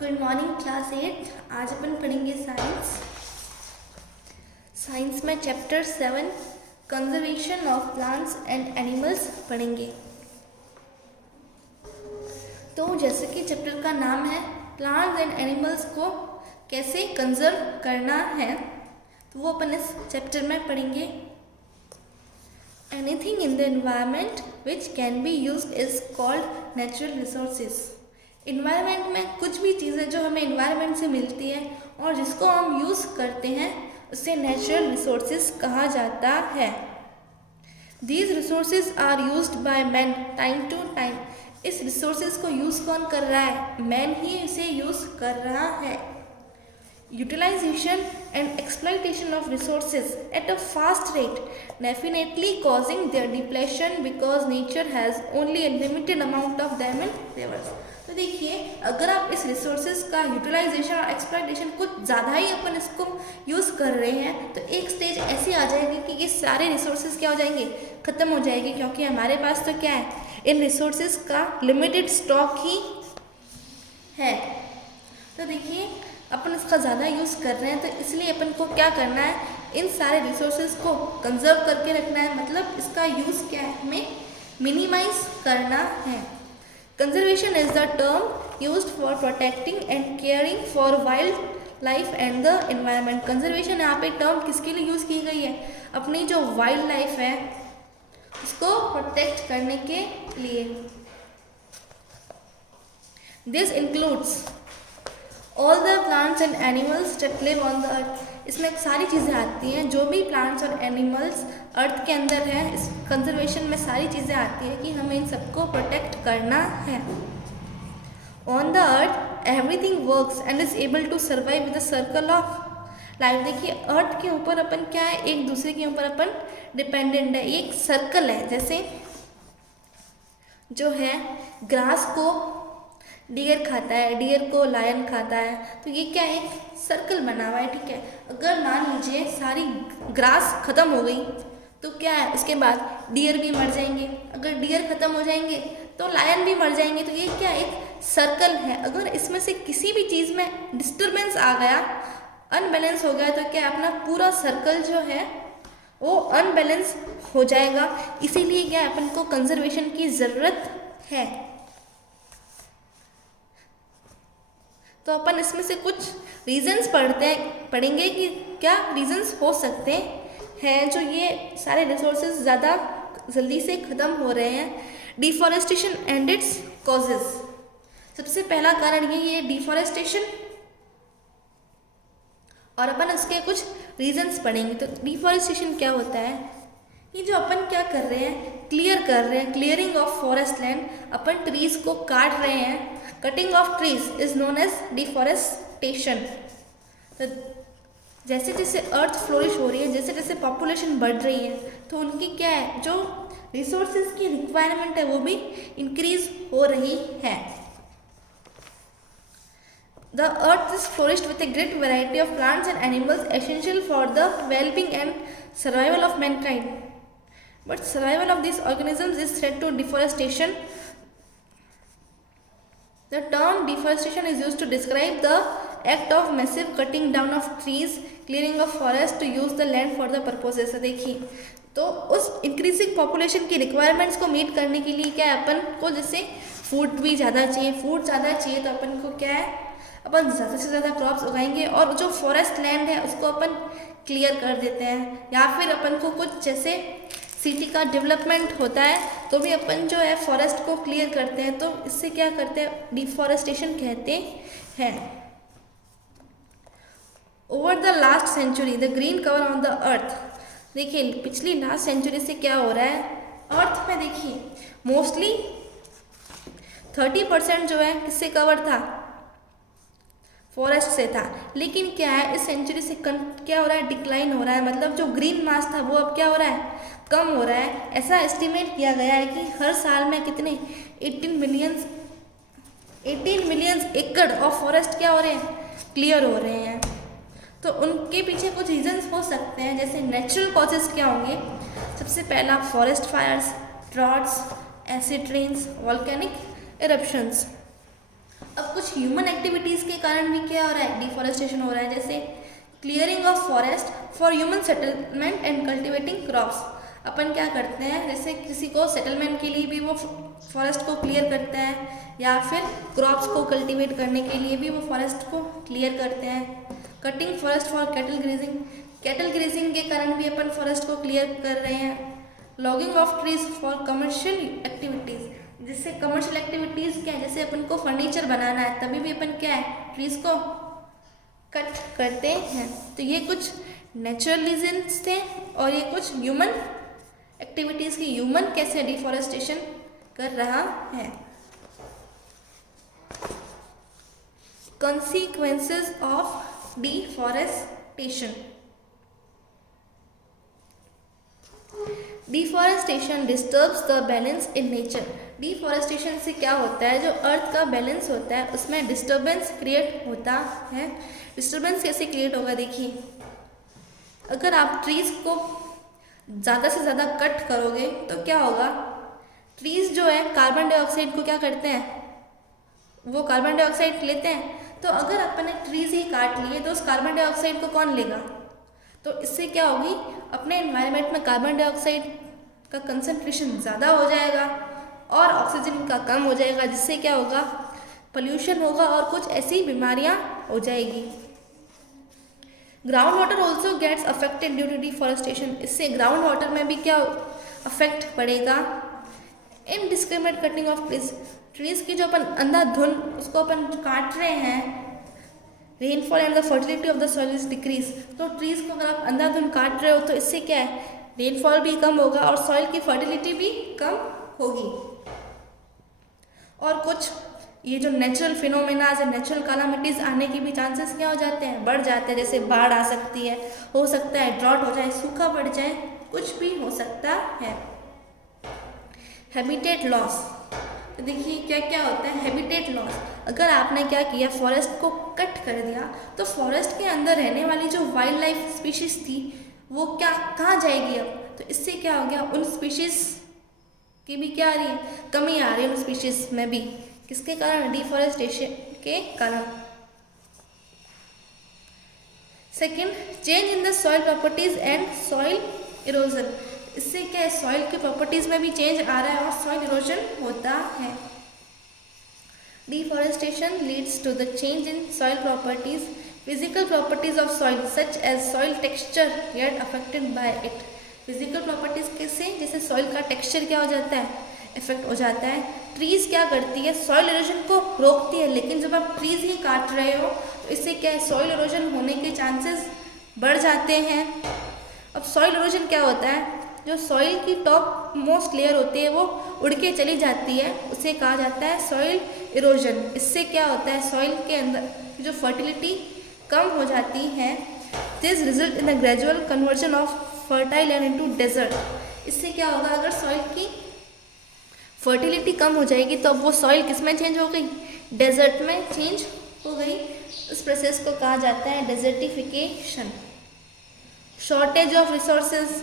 Good morning class 8। आज अपन पढ़ेंगे science में chapter 7 conservation of plants and animals पढ़ेंगे। तो जैसे कि चैप्टर का नाम है प्लांट्स एंड एनिमल्स को कैसे कंजर्व करना है, तो वो अपन इस चैप्टर में पढ़ेंगे। Anything in the environment which can be used is called natural resources. Environment में कुछ भी चीज़ें जो हमें इन्वायरमेंट से मिलती है और जिसको हम यूज़ करते हैं उसे नेचुरल रिसोर्सेज कहा जाता है। These resources are used by man time to time. इस रिसोर्सेज को यूज़ कौन कर रहा है? मैन ही इसे यूज़ कर रहा है। Utilisation and exploitation of resources at a fast rate definitely causing their depletion because nature has only a limited amount of them in rivers। तो देखिए, अगर आप इस रिसोर्सेज का यूटिलाइजेशन और एक्सप्लॉइटेशन कुछ ज़्यादा ही अपन इसको यूज़ कर रहे हैं तो एक स्टेज ऐसी आ जाएगी कि ये सारे रिसोर्सेज क्या हो जाएंगे? ख़त्म हो जाएंगे, क्योंकि हमारे पास तो क्या है, इन रिसोर्सेज का लिमिटेड स्टॉक ही है। तो देखिए, अपन इसका ज़्यादा यूज़ कर रहे हैं, तो इसलिए अपन को क्या करना है, इन सारे रिसोर्सेज को कंजर्व करके रखना है। मतलब इसका यूज़ क्या है, हमें मिनिमाइज करना है। Conservation is the term used for protecting and caring for wild life and the environment. Conservation यहाँ पे टर्म किसके लिए यूज़ की गई है? अपनी जो वाइल्ड लाइफ है उसको प्रोटेक्ट करने के लिए। This includes all the plants and animals that live on the अर्थ। इसमें सारी चीज़ें आती हैं, जो भी प्लांट्स और एनिमल्स अर्थ के अंदर हैं। इस कंजर्वेशन में सारी चीज़ें आती हैं कि हमें इन सबको प्रोटेक्ट करना है। On the earth everything works and is able to survive with the circle of life. देखिए, अर्थ के ऊपर अपन क्या है, एक दूसरे के ऊपर अपन डिपेंडेंट है। एक सर्कल है, जैसे जो है ग्रास को डियर खाता है, डियर को लायन खाता है, तो ये क्या है, एक सर्कल बना हुआ है। ठीक है, अगर मान लीजिए सारी ग्रास खत्म हो गई तो क्या है, उसके बाद डियर भी मर जाएंगे। अगर डियर खत्म हो जाएंगे तो लायन भी मर जाएंगे। तो ये क्या, एक सर्कल है। अगर इसमें से किसी भी चीज़ में डिस्टर्बेंस आ गया, अनबैलेंस हो गया, तो क्या अपना पूरा सर्कल जो है वो अनबैलेंस हो जाएगा। इसीलिए क्या अपन को कंजर्वेशन की ज़रूरत है। तो अपन इसमें से कुछ रीजंस पढ़ेंगे कि क्या रीजंस हो सकते हैं जो ये सारे रिसोर्सेज ज़्यादा जल्दी से ख़त्म हो रहे हैं। Deforestation and its causes. सबसे पहला कारण ये है डिफॉरेस्टेशन, और अपन इसके कुछ रीजंस पढ़ेंगे। तो डिफॉरेस्टेशन क्या होता है, ये जो अपन क्या कर रहे हैं, क्लियर कर रहे हैं, क्लियरिंग ऑफ फॉरेस्ट लैंड। अपन ट्रीज़ को काट रहे हैं। Cutting of trees is known as deforestation. तो जैसे जैसे अर्थ फ्लोरिश हो रही है, जैसे जैसे पॉपुलेशन बढ़ रही है, तो उनकी क्या है, जो रिसोर्सेज की रिक्वायरमेंट है वो भी इंक्रीज हो रही है। The earth is flourished with a great variety of plants and animals essential for the wellbeing and survival of mankind, but survival of this organisms is threat to deforestation. The term deforestation is used to describe the act of massive cutting down of trees, clearing of forest to use the land for the purposes। देखिए, तो उस increasing population की requirements को meet करने के लिए क्या है, अपन को जैसे फूड भी ज़्यादा चाहिए, फूड ज़्यादा चाहिए, तो अपन को क्या है, अपन ज़्यादा से ज़्यादा क्रॉप्स उगाएंगे और जो फॉरेस्ट लैंड है उसको अपन क्लियर कर देते हैं। या फिर अपन को कुछ जैसे सिटी का डेवलपमेंट होता है तो भी अपन जो है फॉरेस्ट को क्लियर करते हैं, तो इससे क्या करते हैं, डिफॉरेस्टेशन कहते हैं। Over the last century the green cover on the earth. देखिए, पिछली लास्ट सेंचुरी से क्या हो रहा है, अर्थ में देखिए मोस्टली 30% जो है किससे कवर था, फॉरेस्ट से था। लेकिन क्या है, इस सेंचुरी से क्या हो रहा है, डिक्लाइन हो रहा है। मतलब जो ग्रीन मास था वो अब क्या हो रहा है, कम हो रहा है। ऐसा एस्टिमेट किया गया है कि हर साल में कितने 18 मिलियन एकड़ ऑफ फॉरेस्ट क्या हो रहे हैं, क्लियर हो रहे हैं। तो उनके पीछे कुछ रीजंस हो सकते हैं। जैसे नेचुरल कॉजेज क्या होंगे, सबसे पहला forest fires, droughts, acid rains, volcanic eruptions. अब कुछ कुछ ह्यूमन एक्टिविटीज़ के कारण भी क्या हो रहा है, डिफॉरेस्टेशन हो रहा है। जैसे clearing of forest for human settlement and cultivating crops. अपन क्या करते हैं, जैसे किसी को सेटलमेंट के लिए भी वो फॉरेस्ट को क्लियर करते हैं, या फिर क्रॉप्स को कल्टीवेट करने के लिए भी वो फॉरेस्ट को क्लियर करते हैं। Cutting forest for cattle grazing के कारण भी अपन फॉरेस्ट को क्लियर कर रहे हैं। Logging off trees for commercial activities, जिससे कमर्शियल एक्टिविटीज़ क्या है, जैसे अपन को फर्नीचर बनाना है तभी भी अपन क्या है, ट्रीज को कट करते हैं। तो ये कुछ नेचुरल रीजन्स थे और ये कुछ ह्यूमन एक्टिविटीज़ की, ह्यूमन कैसे डिफॉरेस्टेशन कर रहा है। consequences of deforestation. Deforestation disturbs the balance in nature. Deforestation से क्या होता है, जो अर्थ का बैलेंस होता है उसमें डिस्टर्बेंस क्रिएट होता है। डिस्टर्बेंस कैसे क्रिएट होगा, देखिए अगर आप ट्रीज़ को ज़्यादा से ज़्यादा कट करोगे तो क्या होगा, ट्रीज़ जो है कार्बन डाइऑक्साइड को क्या करते हैं, वो कार्बन डाइऑक्साइड लेते हैं। तो अगर अपन ने ट्रीज़ ही काट लिए तो उस कार्बन डाइऑक्साइड को कौन लेगा, तो इससे क्या होगी, अपने एनवायरनमेंट में कार्बन डाइऑक्साइड का कंसंट्रेशन ज़्यादा हो जाएगा और ऑक्सीजन का कम हो जाएगा, जिससे क्या होगा, पोल्यूशन होगा और कुछ ऐसी बीमारियां हो जाएगी। Ground water also gets affected due to deforestation. इससे ग्राउंड वाटर में भी क्या अफेक्ट पड़ेगा। इनडिस्क्रिमिनेट कटिंग ऑफ ट्रीज की जो अपन अंधाधुंध उसको अपन काट रहे हैं, rainfall and the fertility of the soil is decrease. तो ट्रीज को अगर आप अंधाधुंध काट रहे हो तो इससे क्या है, रेनफॉल भी कम होगा और सॉइल की फर्टिलिटी भी कम होगी। और कुछ ये जो नेचुरल फिनोमेनाज है, नेचुरल कैलामिटीज आने की भी चांसेस क्या हो जाते हैं, बढ़ जाते हैं। जैसे बाढ़ आ सकती है, हो सकता है ड्रॉट हो जाए, सूखा पड़ जाए, कुछ भी हो सकता है। हैबिटेट लॉस, तो देखिए क्या क्या होता है हैबिटेट लॉस। अगर आपने क्या किया, फॉरेस्ट को कट कर दिया तो फॉरेस्ट के अंदर रहने वाली जो वाइल्ड लाइफ स्पीशीज थी वो क्या कहाँ जाएगी अब, तो इससे क्या हो गया, उन स्पीशीज की भी क्या आ रही है, कमी आ रही है उन स्पीशीज में भी। किसके कारण, डिफॉरेस्टेशन के कारण। Second, change in the soil properties and soil erosion. इससे क्या है, सॉइल के प्रॉपर्टीज में भी चेंज आ रहा है और सॉइल इरोजन होता है। Deforestation leads to the change in soil properties, physical properties of soil such as soil texture get affected by it. Physical properties कैसे, जैसे सॉइल का टेक्सचर क्या हो जाता है, इफेक्ट हो जाता है। ट्रीज क्या करती है, सॉइल इरोजन को रोकती है, लेकिन जब आप ट्रीज ही काट रहे हो तो इससे क्या है, सॉइल इरोजन होने के चांसेस बढ़ जाते हैं। अब सॉइल इरोजन क्या होता है, जो सॉइल की टॉप मोस्ट लेयर होती है वो उड़ के चली जाती है, उसे कहा जाता है सॉइल इरोजन। इससे क्या होता है, सॉइल के अंदर जो फर्टिलिटी कम हो जाती है। This result in the gradual conversion of fertile land into desert. इससे क्या होगा, अगर सॉइल की फर्टिलिटी कम हो जाएगी तो अब वो सॉइल किस में चेंज हो गई, डेजर्ट में चेंज हो गई। इस प्रोसेस को कहा जाता है डेजर्टिफिकेशन। शॉर्टेज ऑफ रिसोर्सेज,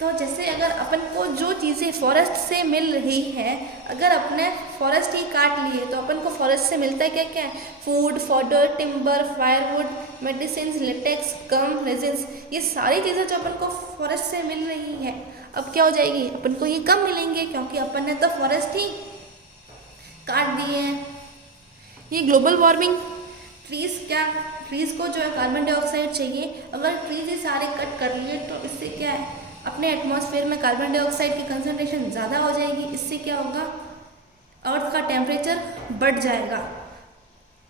तो जैसे अगर अपन को जो चीज़ें फॉरेस्ट से मिल रही है, अगर अपने फॉरेस्ट ही काट लिए तो अपन को फॉरेस्ट से मिलता है क्या क्या है, food, fodder, timber, firewood, medicine, latex, gum, resins, ये सारी चीज़ें जो अपन को फॉरेस्ट से मिल रही है अब क्या हो जाएगी, अपन को ये कम मिलेंगे क्योंकि अपन ने तो फॉरेस्ट ही काट दिए हैं। ये ग्लोबल वार्मिंग, ट्रीज़ को जो है कार्बन डाइऑक्साइड चाहिए, अगर ट्रीज ही सारे कट कर लिए तो इससे क्या है, अपने एटमॉस्फेयर में कार्बन डाइऑक्साइड की कंसंट्रेशन ज़्यादा हो जाएगी। इससे क्या होगा, अर्थ का टेम्परेचर बढ़ जाएगा।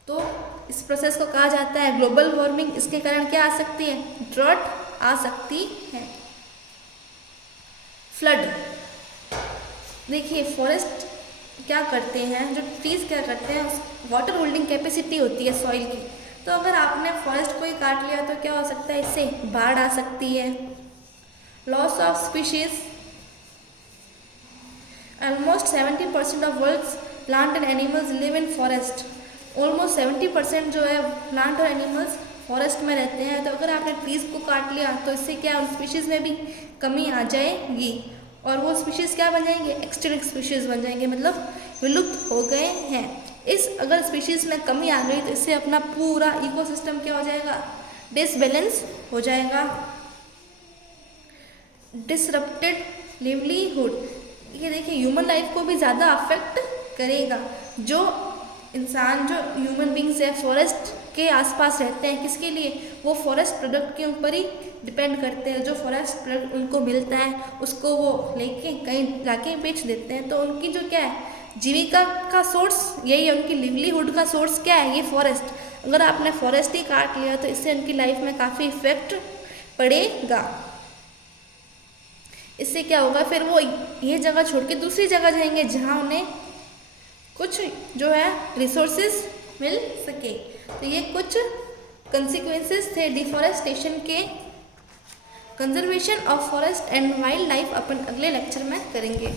तो इस प्रोसेस को कहा जाता है ग्लोबल वार्मिंग। इसके कारण क्या आ सकती है, ड्रॉट आ सकती है। फ्लड, देखिए फॉरेस्ट क्या करते हैं, जो ट्रीज क्या करते हैं, वाटर होल्डिंग कैपेसिटी होती है सॉइल की। तो अगर आपने फॉरेस्ट को ही काट लिया तो क्या हो सकता है, इससे बाढ़ आ सकती है। Loss of species, almost 70% of world's plant and animals live in forest. Almost 70% जो है प्लांट और एनिमल्स फॉरेस्ट में रहते हैं। तो अगर आपने ट्रीज को काट लिया तो इससे क्या, उन स्पीशीज़ में भी कमी आ जाएगी और वो स्पीशीज़ क्या बन जाएंगे, एक्सटिंक्ट स्पीशीज़ बन जाएंगे, मतलब विलुप्त हो गए हैं। इस अगर स्पीशीज़ में कमी आ गई तो इससे अपना पूरा इकोसिस्टम क्या हो जाएगा, डिसबैलेंस हो जाएगा। डिसरप्टेड लिवलीहुड, ये देखिए ह्यूमन लाइफ को भी ज़्यादा अफेक्ट करेगा। जो इंसान, जो ह्यूमन बींग्स है फॉरेस्ट के आसपास रहते हैं, किसके लिए, वो फॉरेस्ट प्रोडक्ट के ऊपर ही डिपेंड करते हैं। जो फॉरेस्ट प्रोडक्ट उनको मिलता है उसको वो लेके कहीं जाके बेच देते हैं, तो उनकी जो क्या है जीविका का सोर्स यही है, उनकी लिवलीहुड का सोर्स क्या है, ये फॉरेस्ट। अगर आपने फॉरेस्ट ही काट लिया तो इससे उनकी लाइफ में काफ़ी इफेक्ट पड़ेगा। इससे क्या होगा, फिर वो ये जगह छोड़ के दूसरी जगह जाएंगे जहाँ उन्हें कुछ जो है रिसोर्सेज मिल सके। तो ये कुछ कंसिक्वेंसेस थे डिफॉरेस्टेशन के। Conservation of forest and wild life अपन अगले लेक्चर में करेंगे।